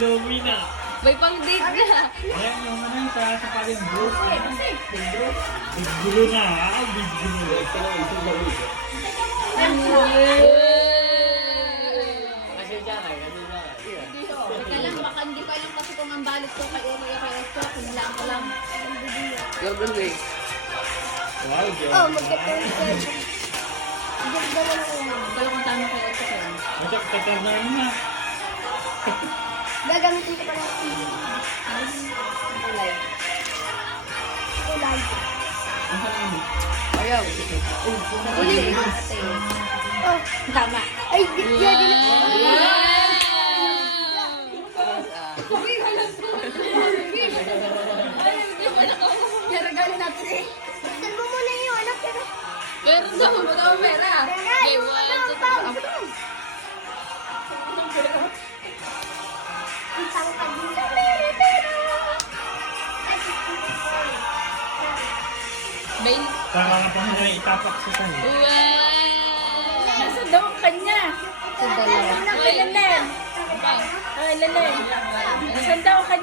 Lomi na. May pang-date na. Ayan yung ano yung sa paling bros. Big gulo na ha. Big gulo. Kasi siya kay, kasi siya kay. Teka lang, baka hindi ko alam kasi kung ang balot ko kay Eri o kay Otto. Kailangan ko lang. Gordon Way. Wow, Diyan. Oh, magkatulog kayo. Ganda na lang. Kala kung tama kay Otto kayo. Masyak, tatarnar mo na. Gagamitin ko pa lang. Kulay. Kulay. Ayaw. Kulay. Ate. Oh, Tama. ay, bigyan din ako. Regalo natin eh. Buksan mo muna yung anak, pero... Meron daw, daw pera. Pera, Okay, yung one, ano, two, pang. three. Ang tangkad mo. Pera. Bain. Para nga pa na itapak sa kanya. Wow! Nasa daw ang kanya. Sa dalawa. Ay, lalim. Ay, lalim. Nasa daw ang kanya.